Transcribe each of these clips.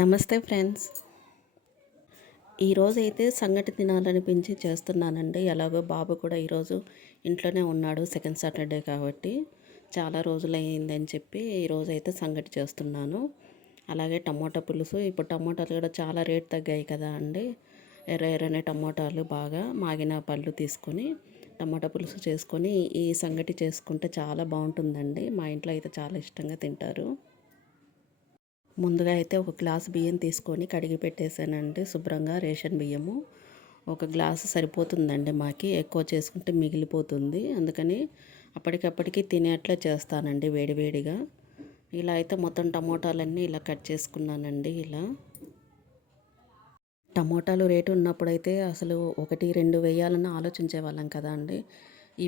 నమస్తే ఫ్రెండ్స్. ఈరోజైతే సంగటి తినాలనిపించి చేస్తున్నానండి. ఎలాగో బాబు కూడా ఈరోజు ఇంట్లోనే ఉన్నాడు, సెకండ్ సాటర్డే కాబట్టి చాలా రోజులయ్యిందని చెప్పి ఈరోజైతే సంగటి చేస్తున్నాను. అలాగే టమోటా పులుసు. ఇప్పుడు టమోటాలు కూడా చాలా రేట్ తగ్గాయి కదా అండి. ఎర్ర ఎర్రని టమోటాలు బాగా మాగిన పళ్ళు తీసుకొని టమోటా పులుసు చేసుకొని ఈ సంగటి చేసుకుంటే చాలా బాగుంటుందండి. మా ఇంట్లో అయితే చాలా ఇష్టంగా తింటారు. ముందుగా అయితే ఒక గ్లాసు బియ్యం తీసుకొని కడిగి పెట్టేశానండి శుభ్రంగా. రేషన్ బియ్యము ఒక గ్లాసు సరిపోతుందండి. మాకి ఎక్కువ చేసుకుంటే మిగిలిపోతుంది, అందుకని అప్పటికప్పటికి తినేట్లే చేస్తానండి వేడివేడిగా. ఇలా అయితే మొత్తం టమోటాలన్నీ ఇలా కట్ చేసుకున్నానండి. ఇలా టమోటాలు రేటు ఉన్నప్పుడైతే అసలు 1-2 వేయాలని ఆలోచించే వాళ్ళం కదా అండి.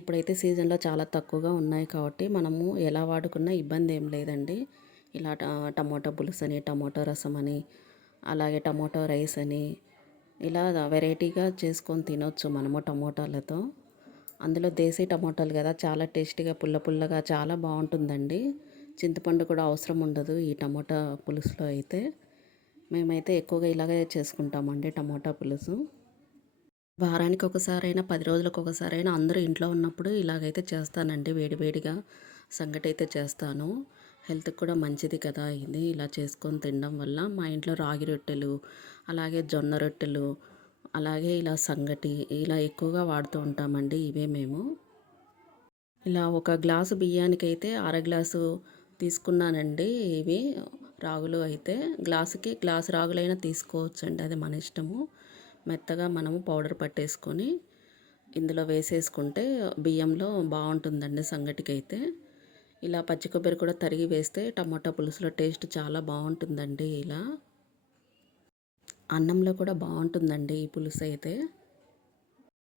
ఇప్పుడైతే సీజన్లో చాలా తక్కువగా ఉన్నాయి కాబట్టి మనము ఎలా వాడుకున్నా ఇబ్బంది ఏం లేదండి. ఇలా టమోటా పులుసు అని, టమోటా రసం అని, అలాగే టమోటా రైస్ అని ఇలా వెరైటీగా చేసుకొని తినొచ్చు మనము టమోటాలతో. అందులో దేశీ టమోటాలు కదా, చాలా టేస్టీగా పుల్ల పుల్లగా చాలా బాగుంటుందండి. చింతపండు కూడా అవసరం ఉండదు ఈ టమోటా పులుసులో అయితే. మేమైతే ఎక్కువగా ఇలాగే చేసుకుంటామండి టమోటా పులుసు. వారానికి ఒకసారైనా 10 రోజులకు ఒకసారైనా అందరూ ఇంట్లో ఉన్నప్పుడు ఇలాగైతే చేస్తానండి. వేడివేడిగా సంగటి అయితే చేస్తాను. హెల్త్కి కూడా మంచిది కదా ఇది. ఇలా చేసుకొని తినడం వల్ల మా ఇంట్లో రాగి రొట్టెలు, అలాగే జొన్న రొట్టెలు, అలాగే ఇలా సంగటి ఇలా ఎక్కువగా వాడుతూ ఉంటామండి. ఇవే మేము ఇలా ఒక గ్లాసు బియ్యానికైతే అర గ్లాసు తీసుకున్నానండి. ఇవి రాగులు అయితే గ్లాసుకి గ్లాసు రాగులైనా తీసుకోవచ్చండి, అది మన ఇష్టము. మెత్తగా మనము పౌడర్ పట్టేసుకొని ఇందులో వేసేసుకుంటే బియ్యంలో బాగుంటుందండి సంగటికి అయితే. ఇలా పచ్చి కొబ్బరి కూడా తరిగి వేస్తే టమాటా పులుసులో టేస్ట్ చాలా బాగుంటుందండి. ఇలా అన్నంలో కూడా బాగుంటుందండి ఈ పులుసు అయితే.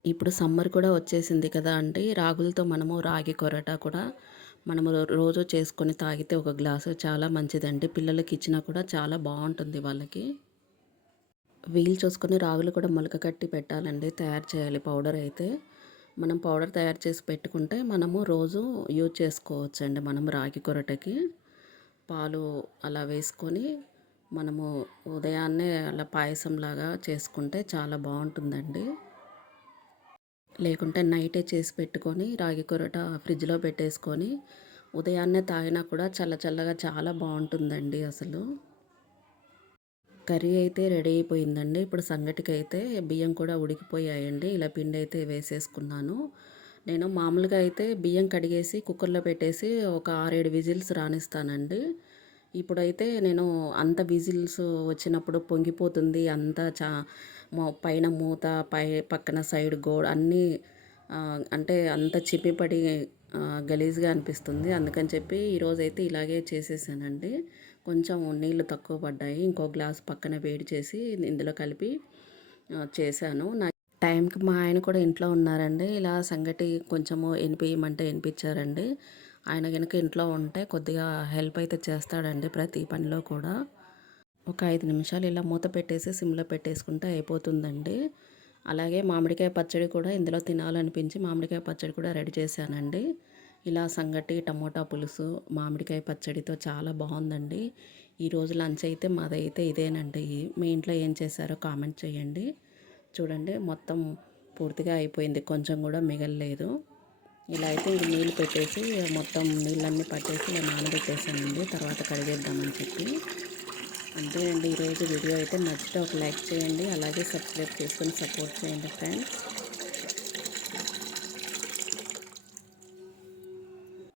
ఇప్పుడు సమ్మర్ కూడా వచ్చేసింది కదా అండి. రాగులతో మనము రాగి కొరట కూడా మనము రోజు చేసుకొని తాగితే ఒక గ్లాసు చాలా మంచిదండి. పిల్లలకి ఇచ్చినా కూడా చాలా బాగుంటుంది వాళ్ళకి. వీలు చూసుకొని రాగులు కూడా మొలక కట్టి పెట్టాలండి, తయారు చేయాలి పౌడర్ అయితే. మనం పౌడర్ తయారు చేసి పెట్టుకుంటే మనము రోజు యూజ్ చేసుకోవచ్చండి. మనం రాగి కొరటకి పాలు అలా వేసుకొని మనము ఉదయాన్నే అలా పాయసంలాగా చేసుకుంటే చాలా బాగుంటుందండి. లేకుంటే నైటే చేసి పెట్టుకొని రాగి కొరట ఫ్రిడ్జ్లో పెట్టేసుకొని ఉదయాన్నే తాగినా కూడా చల్ల చల్లగా చాలా బాగుంటుందండి అసలు. కర్రీ అయితే రెడీ అయిపోయిందండి. ఇప్పుడు సంగటికి అయితే బియ్యం కూడా ఉడికిపోయాయండి. ఇలా పిండి అయితే వేసేసుకున్నాను. నేను మామూలుగా అయితే బియ్యం కడిగేసి కుక్కర్లో పెట్టేసి ఒక 6-7 విజిల్స్ రానిస్తానండి. ఇప్పుడైతే నేను అంత విజిల్స్ వచ్చినప్పుడు పొంగిపోతుంది అంతా పైన మూత, పక్కన సైడ్ గోడ అన్నీ అంటే అంత చిప్పిపడి గలీజ్గా అనిపిస్తుంది. అందుకని చెప్పి ఈరోజైతే ఇలాగే చేసేసానండి. కొంచెం నీళ్ళు తక్కువ పడ్డాయి. ఇంకో గ్లాస్ పక్కన వేడి చేసి ఇందులో కలిపి చేశాను. నా టైంకి మా ఆయన కూడా ఇంట్లో ఉన్నారండి. ఇలా సంగటి కొంచెము ఎనిపియమంటే ఎనిపించారండి. ఆయన కనుక ఇంట్లో ఉంటే కొద్దిగా హెల్ప్ అయితే చేస్తాడండి ప్రతి పనిలో కూడా. ఒక 5 నిమిషాలు ఇలా మూత పెట్టేసి సిమ్లో పెట్టేసుకుంటే అయిపోతుందండి. అలాగే మామిడికాయ పచ్చడి కూడా ఇందులో తినాలనిపించి మామిడికాయ పచ్చడి కూడా రెడీ చేశానండి. ఇలా సంగటి, టమోటా పులుసు, మామిడికాయ పచ్చడితో చాలా బాగుందండి. ఈరోజు లంచ్ అయితే మాదైతే ఇదేనండి. మీ ఇంట్లో ఏం చేశారో కామెంట్ చేయండి. చూడండి మొత్తం పూర్తిగా అయిపోయింది, కొంచెం కూడా మిగలలేదు. ఇలా అయితే ఇంక నీళ్ళు పెట్టేసి మొత్తం నీళ్ళన్నీ పట్టేసి ఇలా నానబెట్టేసానండి, తర్వాత కడిగేద్దామని చెప్పి. అంతేనండి ఈరోజు వీడియో అయితే. నచ్చితే ఒక లైక్ చేయండి, అలాగే సబ్స్క్రైబ్ చేసుకొని సపోర్ట్ చేయండి ఫ్రెండ్స్.